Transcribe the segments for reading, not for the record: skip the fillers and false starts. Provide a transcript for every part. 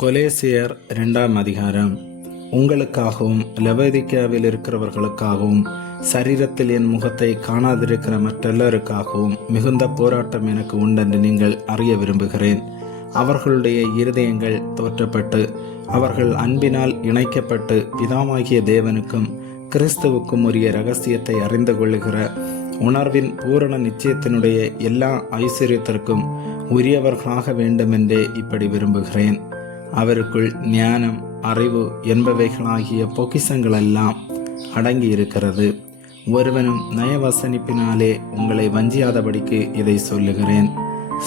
கொலேசியர் 2ஆம் அதிகாரம். உங்களுக்காகவும் லவோதிக்கேயாவில் இருக்கிறவர்களுக்காகவும் சரீரத்தில் என் முகத்தை காணாதிருக்கிற மற்றெல்லருக்காகவும் மிகுந்த போராட்டம் எனக்கு உண்டென்று நீங்கள் அறிய விரும்புகிறேன். அவர்களுடைய இருதயங்கள் தோற்றப்பட்டு அவர்கள் அன்பினால் இணைக்கப்பட்டு பிதாவாகிய தேவனுக்கும் கிறிஸ்துவுக்கும் உரிய இரகசியத்தை அறிந்து கொள்ளுகிற உணர்வின் பூரண நிச்சயத்தினுடைய எல்லா ஐஸ்வர்யத்திற்கும் உரியவர்களாக வேண்டுமென்றே இப்படி விரும்புகிறேன். அவருக்குள் ஞானம், அறிவு என்பவைகளாகிய பொக்கிஷங்களெல்லாம் அடங்கி இருக்கிறது. ஒருவனும் நயவசனிப்பினாலே உங்களை வஞ்சியாதபடிக்கு இதை சொல்லுகிறேன்.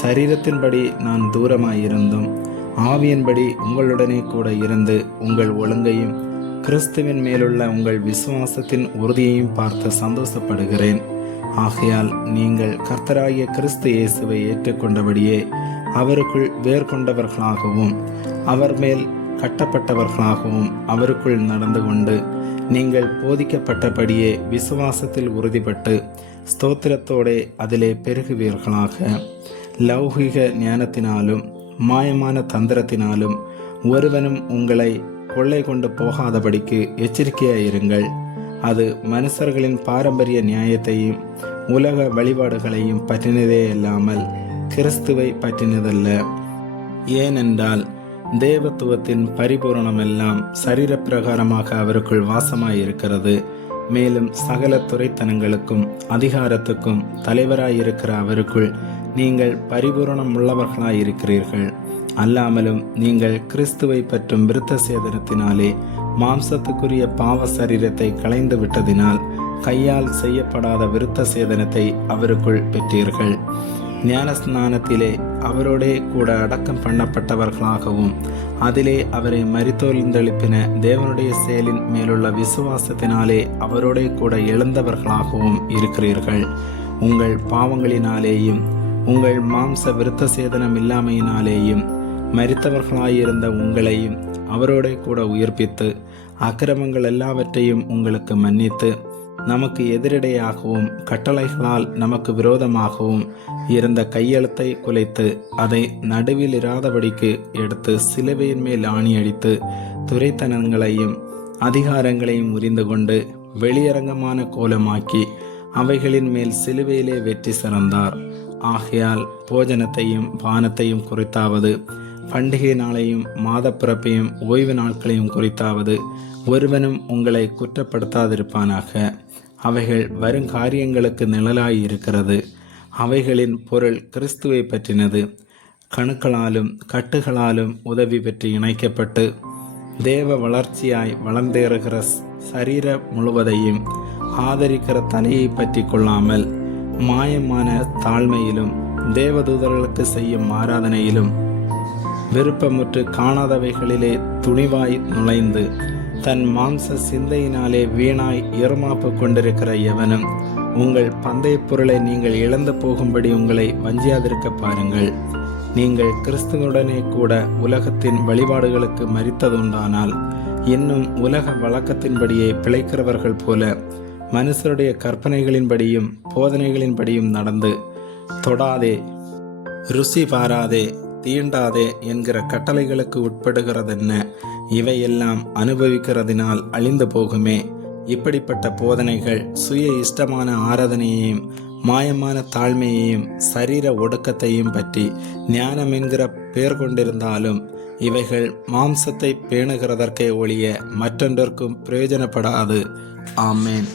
சரீரத்தின்படி நான் தூரமாயிருந்தும் ஆவியின்படி உங்களுடனே கூட இருந்து உங்கள் ஒழுங்கையும் கிறிஸ்துவின் மேலுள்ள உங்கள் விசுவாசத்தின் உறுதியையும் பார்த்து சந்தோஷப்படுகிறேன். ஆகையால் நீங்கள் கர்த்தராகிய கிறிஸ்து இயேசுவை ஏற்றுக்கொண்டபடியே அவருக்குள் வேர் கொண்டவர்களாகவும் அவர் மேல் கட்டப்பட்டவர்களாகவும் அவருக்குள் நடந்து கொண்டு நீங்கள் போதிக்கப்பட்டபடியே விசுவாசத்தில் உறுதிப்பட்டு ஸ்தோத்திரத்தோடே அதிலே பெருகுவீர்களாக. லௌகிக ஞானத்தினாலும் மாயமான தந்திரத்தினாலும் ஒருவனும் உங்களை கொள்ளை கொண்டு போகாதபடிக்கு எச்சரிக்கையாயிருங்கள். அது மனுஷர்களின் பாரம்பரிய நியாயத்தையும் உலக வழிபாடுகளையும் பற்றினதே அல்லாமல் கிறிஸ்துவை பற்றினதல்ல. ஏனென்றால் தேவத்துவத்தின் பரிபூரணமெல்லாம் சரீரப்பிரகாரமாக அவருக்குள் வாசமாயிருக்கிறது. மேலும் சகல துரைத்தனங்களுக்கும் அதிகாரத்துக்கும் தலைவராயிருக்கிற அவருக்குள் நீங்கள் பரிபூரணம் உள்ளவர்களாயிருக்கிறீர்கள். அல்லாமலும் நீங்கள் கிறிஸ்துவை பற்றும் விருத்த சேதனத்தினாலே மாம்சத்துக்குரிய பாவ சரீரத்தை களைந்து விட்டதினால் கையால் செய்யப்படாத விருத்த சேதனத்தை அவருக்குள் பெற்றீர்கள். ஞானஸ்நானத்திலே அவரோடே கூட அடக்கம் பண்ணப்பட்டவர்களாகவும் அதிலே அவரை மரித்தோர்ந்தெழுப்பின தேவனுடைய செயலின் மேலுள்ள விசுவாசத்தினாலே அவரோடே கூட எழுந்தவர்களாகவும் இருக்கிறீர்கள். உங்கள் பாவங்களினாலேயும் உங்கள் மாம்ச விருத்த சேதனம் இல்லாமையினாலேயும் மரித்தவர்களாயிருந்த உங்களையும் அவரோடே கூட உயிர்ப்பித்து அக்கிரமங்கள் எல்லாவற்றையும் உங்களுக்கு மன்னித்து நமக்கு எதிரடையாகவும் கட்டளைகளால் நமக்கு விரோதமாகவும் இருந்த கையெழுத்தை குலைத்து அதை நடுவில் இராதபடிக்கு எடுத்து சிலுவையின் மேல் ஆணியடித்து துரைத்தனங்களையும் அதிகாரங்களையும் உரிந்து கொண்டு வெளியரங்கமான கோலமாக்கி அவைகளின் மேல் சிலுவையிலே வெற்றி சிறந்தார். ஆகையால் போஜனத்தையும் பானத்தையும் குறித்தாவது பண்டிகை நாளையும் மாத பிறப்பையும் ஓய்வு நாட்களையும் குறித்தாவது ஒருவனும் உங்களை குற்றப்படுத்தாதிருப்பானாக. அவைகள் வருங்காரியங்களுக்கு நிழலாயிருக்கிறது. அவைகளின் பொருள் கிறிஸ்துவை பற்றினது. கணுக்களாலும் கட்டுகளாலும் உதவி பெற்று இணைக்கப்பட்டு தேவ வளர்ச்சியாய் வளர்ந்தேறுகிற சரீர முழுவதையும் ஆதரிக்கிற தலையை பற்றி கொள்ளாமல் மாயமான தாழ்மையிலும் தேவதூதர்களுக்கு செய்யும் ஆராதனையிலும் விருப்பமுற்று காணாதவைகளிலே துணிவாய் நுழைந்து தன் மாம்ச சிந்தையினாலே வீணாய் இருமாப்பு கொண்டிருக்கிற எவனும் உங்கள் பந்தய பொருளை நீங்கள் இழந்து போகும்படி உங்களை வஞ்சியாதிருக்க பாருங்கள். நீங்கள் கிறிஸ்துவுடனே கூட உலகத்தின் வழிபாடுகளுக்கு மரித்ததுண்டானால் இன்னும் உலக வழக்கத்தின்படியே பிழைக்கிறவர்கள் போல மனுஷருடைய கற்பனைகளின்படியும் போதனைகளின்படியும் நடந்து தொடாதே, ருசி பாராதே, தீண்டாதே என்கிற கட்டளைகளுக்கு உட்படுகிறதென்ன? இவையெல்லாம் அனுபவிக்கிறதினால் அழிந்து போகுமே. இப்படிப்பட்ட போதனைகள் சுய இஷ்டமான ஆராதனையையும் மாயமான தாழ்மையையும் சரீர ஒடுக்கத்தையும் பற்றி ஞானம் என்கிற பெயர் கொண்டிருந்தாலும் இவைகள் மாம்சத்தை பேணுகிறதற்கே ஒழிய மற்றொன்றிற்கும் பிரயோஜனப்படாது. ஆமேன்.